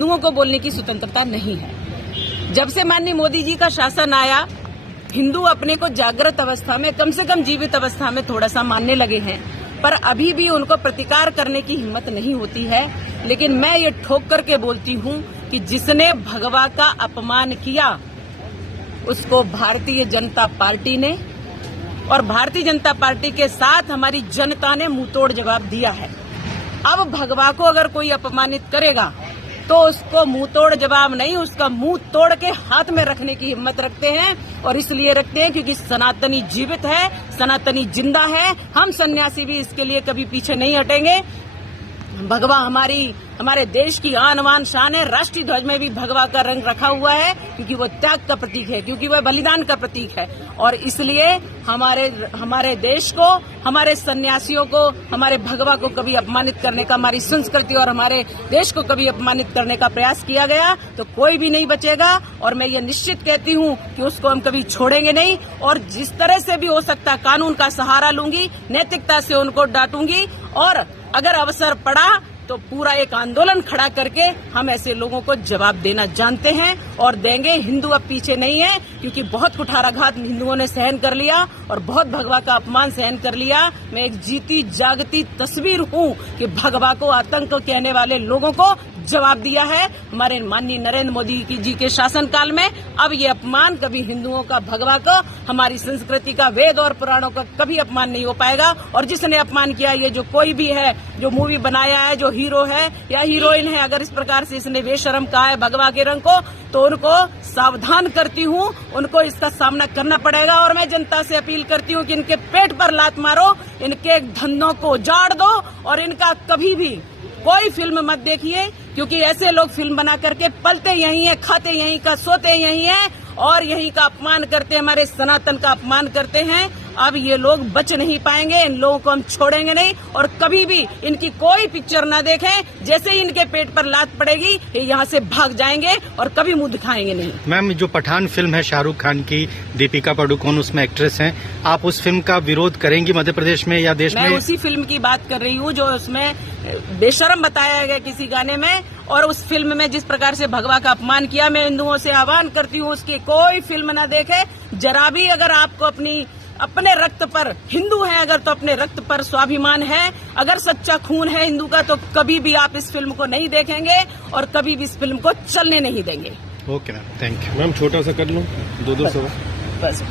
हिंदुओं को बोलने की स्वतंत्रता नहीं है। जब से माननीय मोदी जी का शासन आया, हिंदू अपने को जागृत अवस्था में, कम से कम जीवित अवस्था में थोड़ा सा मानने लगे हैं, पर अभी भी उनको प्रतिकार करने की हिम्मत नहीं होती है। लेकिन मैं ये ठोक करके बोलती हूँ कि जिसने भगवा का अपमान किया उसको भारतीय जनता पार्टी ने और भारतीय जनता पार्टी के साथ हमारी जनता ने मुंहतोड़ जवाब दिया है। अब भगवा को अगर कोई अपमानित करेगा तो उसको मुंहतोड़ जवाब नहीं, उसका मुंह तोड़ के हाथ में रखने की हिम्मत रखते हैं। और इसलिए रखते हैं क्योंकि सनातनी जीवित है, सनातनी जिंदा है। हम सन्यासी भी इसके लिए कभी पीछे नहीं हटेंगे। भगवा हमारे देश की आन बान शान है। राष्ट्रीय ध्वज में भी भगवा का रंग रखा हुआ है क्योंकि वो त्याग का प्रतीक है, क्योंकि वह बलिदान का प्रतीक है। और इसलिए हमारे देश को, हमारे सन्यासियों को, हमारे भगवा को कभी अपमानित करने का, हमारी संस्कृति और हमारे देश को कभी अपमानित करने का प्रयास किया गया तो कोई भी नहीं बचेगा। और मैं ये निश्चित कहती हूँ कि उसको हम कभी छोड़ेंगे नहीं। और जिस तरह से भी हो सकता कानून का सहारा लूंगी, नैतिकता से उनको डांटूंगी। और अगर अवसर पड़ा तो पूरा एक आंदोलन खड़ा करके हम ऐसे लोगों को जवाब देना जानते हैं और देंगे। हिंदू अब पीछे नहीं है क्योंकि बहुत कुठाराघात हिंदुओं ने सहन कर लिया और बहुत भगवा का अपमान सहन कर लिया। मैं एक जीती जागती तस्वीर हूँ कि भगवा को आतंक कहने वाले लोगों को जवाब दिया है हमारे माननीय नरेंद्र मोदी जी के शासनकाल में। अब ये अपमान कभी हिंदुओं का, भगवा का, हमारी संस्कृति का, वेद और पुराणों का कभी अपमान नहीं हो पाएगा। और जिसने अपमान किया, ये जो कोई भी है, जो मूवी बनाया है, जो हीरो है या हीरोइन है, अगर इस प्रकार से इसने बेशरम कहा है भगवा के रंग को, तो उनको सावधान करती हूँ, उनको इसका सामना करना पड़ेगा। और मैं जनता से अपील करती हूँ कि इनके पेट पर लात मारो, इनके धंधों को उजाड़ दो और इनका कभी भी कोई फिल्म मत देखिए क्योंकि ऐसे लोग फिल्म बना करके पलते यहीं है, खाते यहीं का, सोते यहीं है और यहीं का अपमान करते, हमारे सनातन का अपमान करते हैं। अब ये लोग बच नहीं पाएंगे, इन लोगों को हम छोड़ेंगे नहीं और कभी भी इनकी कोई पिक्चर न देखें। जैसे ही इनके पेट पर लात पड़ेगी ये यहाँ से भाग जाएंगे और कभी मुंह दिखाएंगे नहीं। मैम, जो पठान फिल्म है शाहरुख खान की, दीपिका पादुकोण उसमें एक्ट्रेस हैं, आप उस फिल्म का विरोध करेंगी मध्य प्रदेश में या देश में? मैं उसी फिल्म की बात कर रही हूँ जो उसमें बेशरम बताया गया किसी गाने में। और उस फिल्म में जिस प्रकार से भगवा का अपमान किया, मैं हिंदुओं से आह्वान करती हूँ उसकी कोई फिल्म न देखे। जरा भी अगर आपको अपने रक्त पर, हिंदू है अगर तो अपने रक्त पर स्वाभिमान है, अगर सच्चा खून है हिंदू का, तो कभी भी आप इस फिल्म को नहीं देखेंगे और कभी भी इस फिल्म को चलने नहीं देंगे। Okay ma'am, thank you. Ma'am छोटा सा कर लूं, 2-2 सवाल बस।